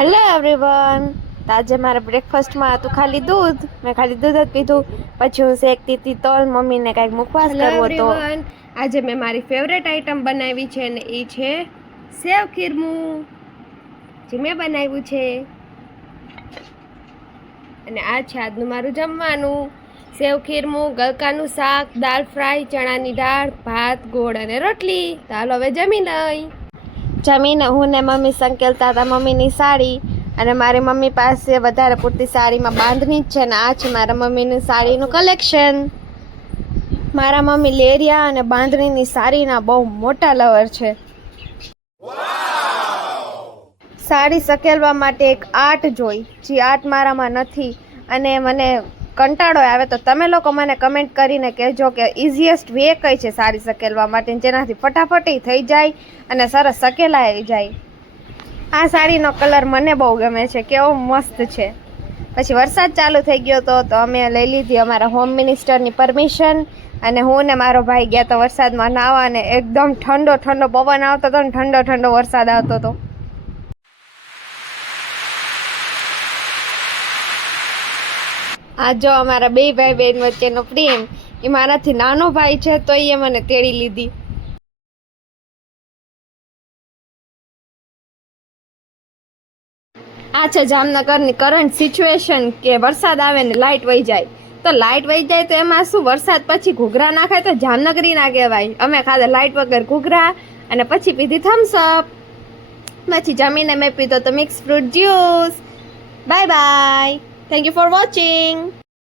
Hello everyone. તો આજે મારે બ્રેકફાસ્ટમાં હતું ખાલી દૂધ. મેં ખાલી દૂધ જ પીધું. પછી હું શેકતી હતી તો મમ્મીને કાંઈક મુખવાસ કરવો હતો. આજે મેં મારી ફેવરેટ આઈટમ બનાવી છે ને એ છે સેવ ખીરમું, જે મેં બનાવ્યું છે. અને આ છે આજનું મારું જમવાનું: સેવ ખીરમું, ગલકાનું શાક, દાળ ફ્રાય, ચણાની દાળ, ભાત, ગોળ અને રોટલી. તો હાલો હવે જમી લઈ. જમીને હું ને મમ્મી સંકેલતા હતા મમ્મીની સાડી, અને મારી મમ્મી પાસે વધારે પૂરતી સાડીમાં બાંધણી જ છે ને આ છે મારા મમ્મીની સાડીનું કલેક્શન. મારા મમ્મી લેરિયા અને બાંધણીની સાડીના બહુ મોટા લવર છે. સાડી સકેલવા માટે એક આર્ટ જોઈ, જે આર્ટ મારામાં નથી, અને મને કંટાળો આવે. તો તમે લોકો મને કમેન્ટ કરીને કહેજો કે ઇઝીએસ્ટ વે કઈ છે સાડી સકેલવા માટે, જેનાથી ફટાફટ થઈ જાય અને સરસ સકેલાઈ જાય. આ સાડીનો કલર મને બહુ ગમે છે, કેવો મસ્ત છે. પછી વરસાદ ચાલુ થઈ ગયો તો અમે લઈ લીધી અમારા હોમ મિનિસ્ટરની પરમિશન, અને હું ને મારો ભાઈ ગયા તો વરસાદમાં નાહવા, અને એકદમ ઠંડો ઠંડો પવન આવતો હતો ને ઠંડો ઠંડો વરસાદ આવતો હતો. આ જો અમારા બે ભાઈ બહેન વચ્ચેનો પ્રેમ. એ મારાથી નાનો ભાઈ છે તો એ મને તેડી લીધી. આ છે જામનગરની કરંટ સિચ્યુએશન કે વરસાદ આવે ને લાઇટ વહી જાય. તો લાઇટ વહી જાય તો એમાં શું, વરસાદ પછી ઘૂઘરા ના ખાય તો જામનગરી ના કહેવાય. અમે ખાધા લાઇટ વગર ઘૂઘરા, અને પછી પીધી થમ્સઅપ. પછી જમીને મેં પીધો તો mix fruit juice. Bye bye. Thank you for watching.